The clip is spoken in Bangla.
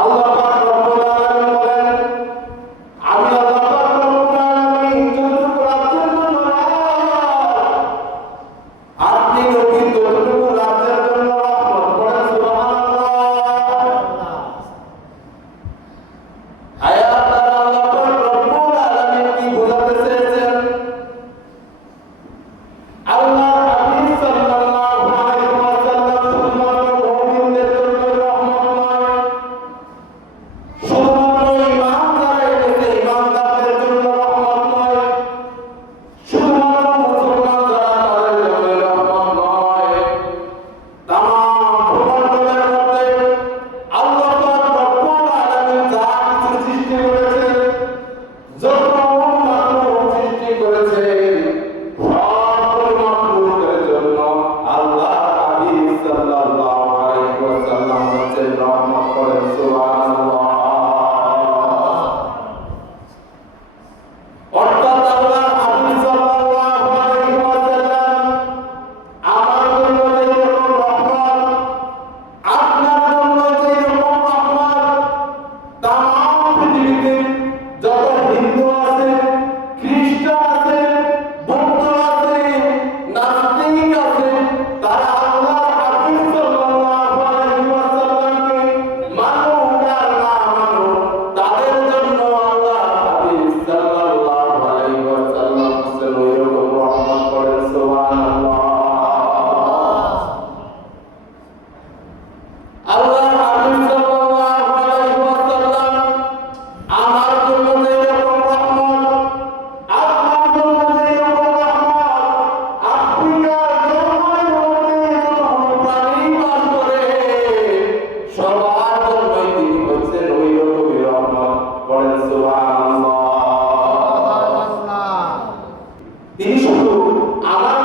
আল্লাহ পাক রব্বুল আলামিন বলেন, আমি আল্লাহ পাক রব্বুল আলামিন যতটুকু রাজ্যের জন্য আপনি কি ততটুকু রাজ্যের জন্য রহমত করেন? সুবহানাল্লাহ। আয়াত দ্বারা আল্লাহ পাক রব্বুল আলামিন কি বোঝাতে চেয়েছেন? আল্লাহ হাবিব সাল্লাল্লাহু আলাইহি ওয়াসাল্লাম শুধুমাত্র মুমিনদের জন্য রহমত নয়, শুধুমাত্র ঈমান যারা এনেছে ঈমানদারদের জন্য রহমত নয়, শুধুমাত্র মুসলমান যারা তাদের জন্য রহমত নয়, তামাম ভূমণ্ডলের মধ্যে আল্লাহ পাক রব্বুল আলামিন যা কিছু সৃষ্টি করেছেন, যত মানুষ সৃষ্টি করেছেন, সকল মাখলুকের জন্য আল্লাহ হাবিব সাল্লাল্লাহু আলাইহি ওয়াসাল্লাম হচ্ছেন রহমত করেন। সুবহানাল্লাহ। অর্থাৎ আল্লাহ হাবিব সাল্লাল্লাহু আলাইহি ওয়াসাল্লাম আমার জন্য যেরকম রহমত, আপনার জন্য যেরকম রহমত, তামাম পৃথিবীতে যত হিন্দু আছে, খ্রিস্টান আছে, বৌদ্ধ আছে, নাস্তিক আছে, তারা আল্লাহ হাবিব সাল্লাল্লাহু আলাইহি ওয়াসাল্লামকে মানুক আর না মানুক, তাদের জন্য আল্লাহ হাবিব সাল্লাল্লাহু আলাইহি ওয়াসাল্লাম হচ্ছেন ওইরকম রহমত করেন। সুবহানাল্লাহ। আল্লাহ হাবিব সাল্লাল্লাহু আলাইহি ওয়াসাল্লাম আমার জন্য যেরকম রহমত, আপনার জন্য যেরকম রহমত, আফ্রিকার জঙ্গলের মধ্যে যত প্রাণী বাস করে সবার জন্যই তিনি হচ্ছেন ওই রকমই রহমত করেন। সুবহানাল্লাহ। তিনি শুধু আমার